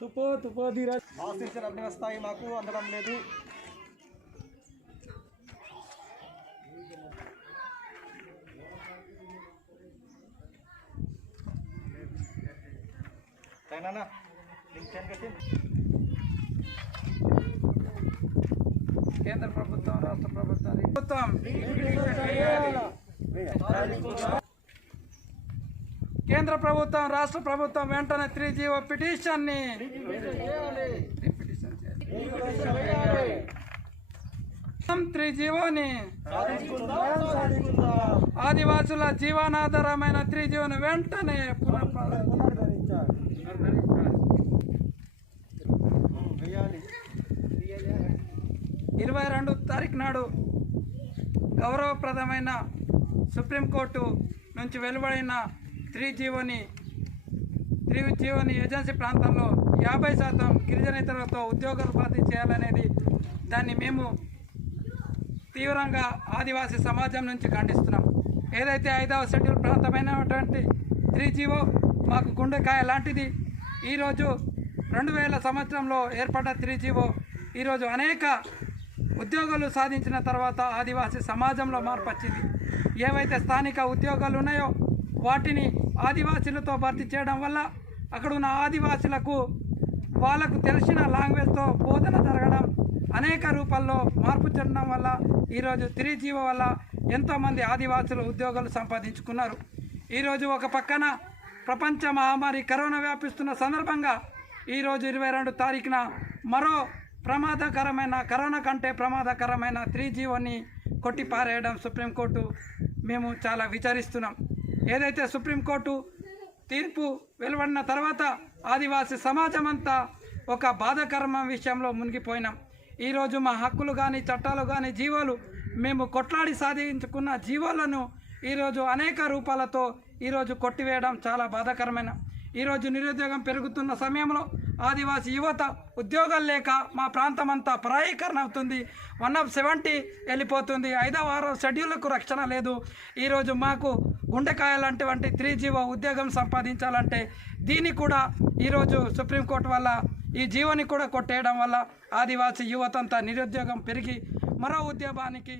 తుపో ధీరజ్ ఆశించిన అగ్ని స్థాయి మాకు అందడం లేదు. కేంద్ర ప్రభుత్వం రాష్ట్ర ప్రభుత్వం కేంద్ర ప్రభుత్వం రాష్ట్ర ప్రభుత్వం వెంటనే 3G పిటిషన్ని ఆదివాసుల జీవనాధారమైన 3Gని వెంటనే 22 తారీఖు నాడు గౌరవప్రదమైన సుప్రీంకోర్టు నుంచి వెలువడిన 3Gని ఏజెన్సీ ప్రాంతంలో 50% గిరిజనేతలతో ఉద్యోగాలు భర్తీ చేయాలనేది దాన్ని మేము తీవ్రంగా ఆదివాసీ సమాజం నుంచి ఖండిస్తున్నాం. ఏదైతే 5వ షెడ్యూల్ ప్రాంతమైనటువంటి 3G మాకు గుండెకాయ లాంటిది. ఈరోజు 2000 సంవత్సరంలో ఏర్పడ్డ 3G ఈరోజు అనేక ఉద్యోగాలు సాధించిన తర్వాత ఆదివాసీ సమాజంలో మార్పు వచ్చింది. ఏవైతే స్థానిక ఉద్యోగాలు ఉన్నాయో వాటిని ఆదివాసీలతో భర్తీ చేయడం వల్ల అక్కడ ఉన్న ఆదివాసీలకు వాళ్ళకు తెలిసిన లాంగ్వేజ్తో బోధన జరగడం, అనేక రూపాల్లో మార్పు చెందడం వల్ల ఈరోజు 3G వల్ల ఎంతోమంది ఆదివాసులు ఉద్యోగాలు సంపాదించుకున్నారు. ఈరోజు ఒక పక్కన ప్రపంచ మహమ్మారి కరోనా వ్యాపిస్తున్న సందర్భంగా ఈరోజు 22 తారీఖున మరో కరోనా కంటే ప్రమాదకరమైన 3Gని కొట్టిపారేయడం సుప్రీంకోర్టు మేము చాలా విచారిస్తున్నాం. ఏదైతే సుప్రీంకోర్టు తీర్పు వెలువడిన తర్వాత ఆదివాసీ సమాజం అంతా ఒక బాధాకరమైన విషయంలో మునిగిపోయినాం. ఈరోజు మా హక్కులు కానీ చట్టాలు కానీ జీవోలు మేము కొట్లాడి సాధించుకున్న జీవోలను ఈరోజు అనేక రూపాలతో ఈరోజు కొట్టివేయడం చాలా బాధాకరమైన. ఈరోజు నిరుద్యోగం పెరుగుతున్న సమయంలో ఆదివాసీ యువత ఉద్యోగాలు లేక మా ప్రాంతం అంతా పరాయీకరణ అవుతుంది. 1/70 వెళ్ళిపోతుంది. 5వ షెడ్యూల్కు రక్షణ లేదు. ఈరోజు మాకు గుండెకాయలాంటి 3G ఉద్యోగం సంపాదించాలంటే దీన్ని కూడా ఈరోజు సుప్రీంకోర్టు వల్ల ఈ జీవోని కూడా కొట్టేయడం వల్ల ఆదివాసీ యువత అంతా నిరుద్యోగం పెరిగి మరో ఉద్యమానికి